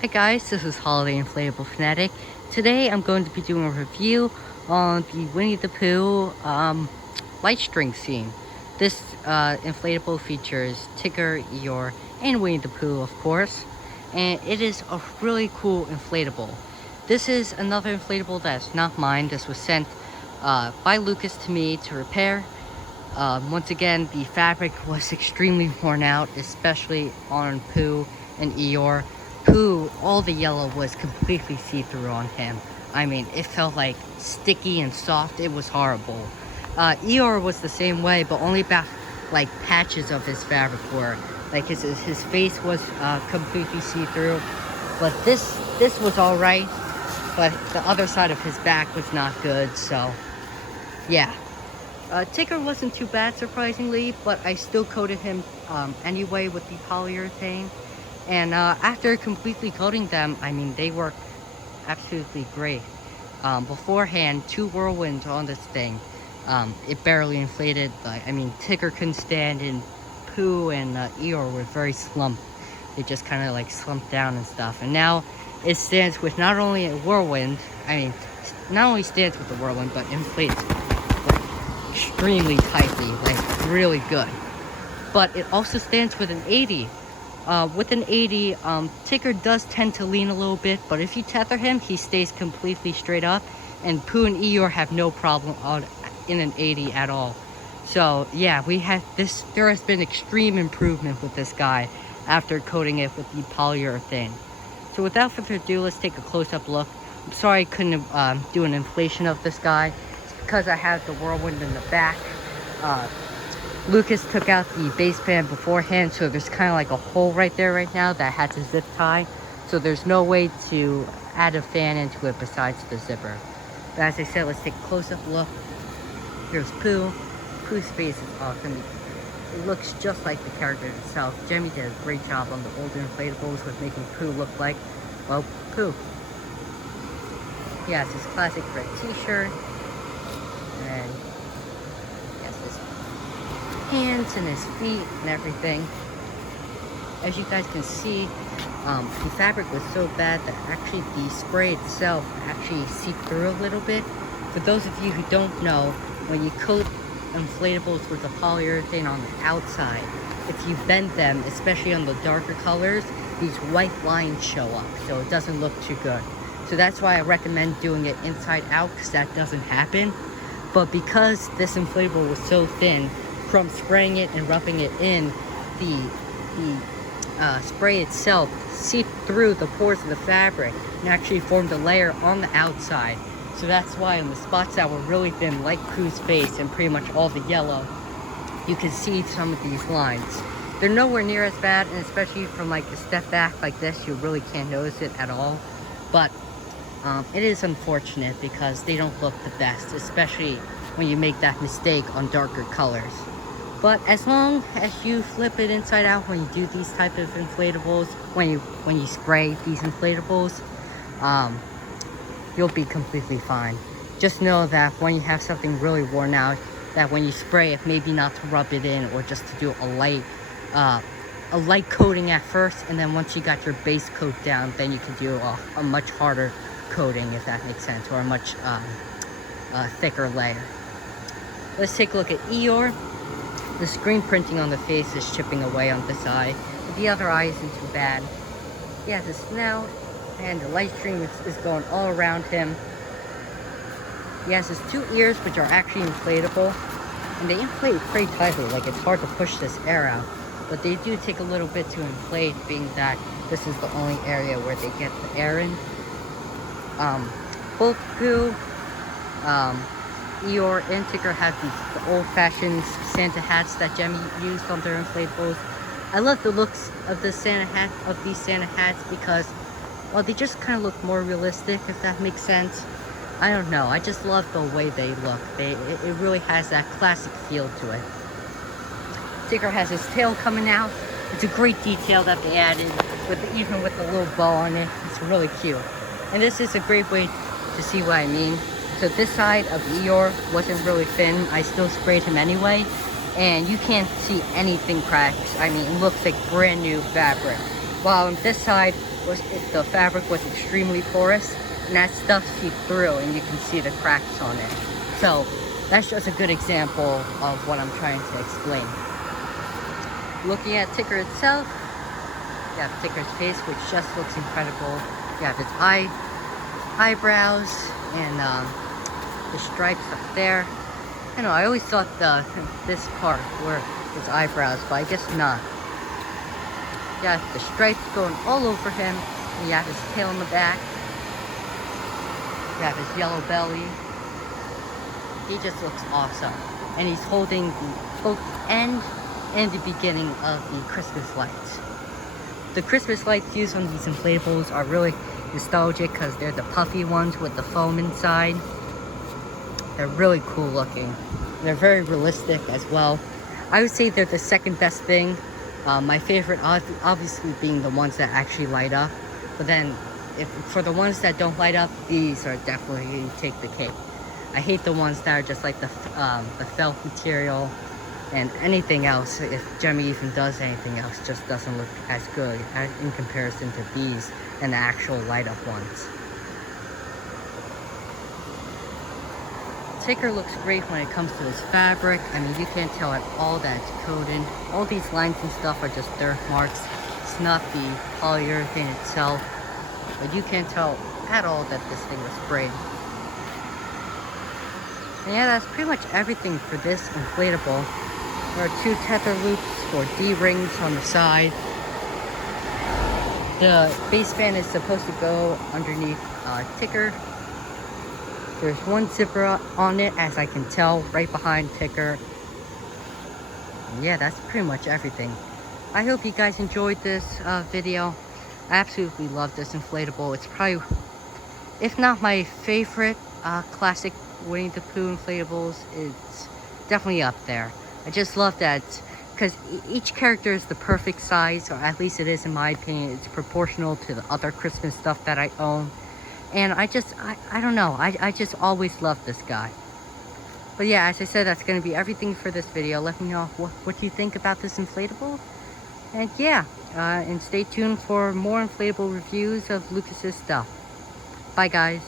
Hi guys, this is Holiday Inflatable Fanatic. Today I'm going to be doing a review on the Winnie the Pooh light string scene. This inflatable features Tigger, Eyore, and Winnie the Pooh, of course. And it is a really cool inflatable. This is another inflatable that's not mine. This was sent by Lucas to me to repair. Once again, the fabric was extremely worn out, especially on Pooh and Eyore. Pooh, all the yellow was completely see-through on him. I mean, it felt like sticky and soft. It was horrible. Eyore was the same way, but only about like patches of his fabric were. Like his face was completely see-through. But this was all right. But the other side of his back was not good. So yeah. Tigger wasn't too bad, surprisingly, but I still coated him anyway with the polyurethane. And after completely coating them, I mean, they work absolutely great. Beforehand, 2 whirlwinds on this thing. It barely inflated. I mean, Tigger couldn't stand, and Pooh and Eyore were very slumped. They just kind of like slumped down and stuff. And now it stands with not only a whirlwind, I mean, not only stands with the whirlwind, but inflates like, extremely tightly, like really good. But it also stands with an 80. With an 80, Tigger does tend to lean a little bit, but if you tether him, he stays completely straight up, and Pooh and Eyore have no problem in an 80 at all. So yeah, there has been extreme improvement with this guy after coating it with the polyurethane. So without further ado, let's take a close-up look. I'm sorry I couldn't do an inflation of this guy. It's because I have the whirlwind in the back. Lucas took out the base fan beforehand, so there's kind of like a hole right there right now that has a zip tie. So there's no way to add a fan into it besides the zipper. But as I said, let's take a close-up look. Here's Pooh. Pooh's face is awesome. It looks just like the character itself. Gemmy did a great job on the older inflatables with making Pooh look like, well, Pooh. He has his classic red t-shirt. And hands and his feet and everything. As you guys can see, the fabric was so bad that actually the spray itself actually seeped through a little bit. For those of you who don't know, when you coat inflatables with the polyurethane on the outside, if you bend them, especially on the darker colors, these white lines show up, so it doesn't look too good. So that's why I recommend doing it inside out, because that doesn't happen. But because this inflatable was so thin, from spraying it and rubbing it in, the spray itself seeped through the pores of the fabric and actually formed a layer on the outside. So that's why in the spots that were really thin, like Pooh's face and pretty much all the yellow, you can see some of these lines. They're nowhere near as bad, and especially from like a step back like this, you really can't notice it at all. But it is unfortunate because they don't look the best, especially when you make that mistake on darker colors. But as long as you flip it inside out when you do these type of inflatables, when you spray these inflatables, you'll be completely fine. Just know that when you have something really worn out, that when you spray it, maybe not to rub it in, or just to do a light coating at first, and then once you got your base coat down, then you can do a much harder coating, if that makes sense, or a much thicker layer. Let's take a look at Eyore. The screen printing on the face is chipping away on this eye, but the other eye isn't too bad. He has a snout, and the light stream is going all around him. He has his 2 ears, which are actually inflatable, and they inflate pretty tightly, like it's hard to push this air out, but they do take a little bit to inflate, being that this is the only area where they get the air in. Both Pooh, Eyore and Tigger have the old-fashioned Santa hats that Gemmy used on their inflatables. I love the looks of these Santa hats because, well, they just kind of look more realistic, if that makes sense. I don't know, I just love the way they look. It really has that classic feel to it. Tigger has his tail coming out. It's a great detail that they added, even with the little bow on it. It's really cute. And this is a great way to see what I mean. So this side of Eyore wasn't really thin. I still sprayed him anyway, and you can't see anything cracks. I mean, it looks like brand new fabric. While on this side, the fabric was extremely porous, and that stuff seeped through, and you can see the cracks on it. So that's just a good example of what I'm trying to explain. Looking at Tigger itself, you have Tigger's face, which just looks incredible. You have his eyebrows and the stripes up there. You know, I always thought this part were his eyebrows, but I guess not. You have the stripes going all over him. And you have his tail in the back. You have his yellow belly. He just looks awesome. And he's holding both the end and the beginning of the Christmas lights. The Christmas lights used on these inflatables are really nostalgic because they're the puffy ones with the foam inside. They're really cool looking. They're very realistic as well. I would say they're the second best thing. My favorite obviously being the ones that actually light up. But then for the ones that don't light up, these are definitely take the cake. I hate the ones that are just like the felt material, and anything else, if Gemmy even does anything else, just doesn't look as good in comparison to these and the actual light up ones. Tigger looks great when it comes to this fabric. I mean, you can't tell at all that it's coated. All these lines and stuff are just dirt marks. It's not the polyurethane itself, but you can't tell at all that this thing was sprayed. And yeah, that's pretty much everything for this inflatable. There are 2 tether loops for D-rings on the side. The base fan is supposed to go underneath Tigger. There's 1 zipper on it, as I can tell, right behind Tigger. And yeah, that's pretty much everything. I hope you guys enjoyed this video. I absolutely love this inflatable. It's probably, if not my favorite classic Winnie the Pooh inflatables, it's definitely up there. I just love that because each character is the perfect size, or at least it is in my opinion. It's proportional to the other Christmas stuff that I own. And I don't know, I just always loved this guy. But yeah, as I said, that's going to be everything for this video. Let me know what you think about this inflatable. And yeah, and stay tuned for more inflatable reviews of Lucas's stuff. Bye guys.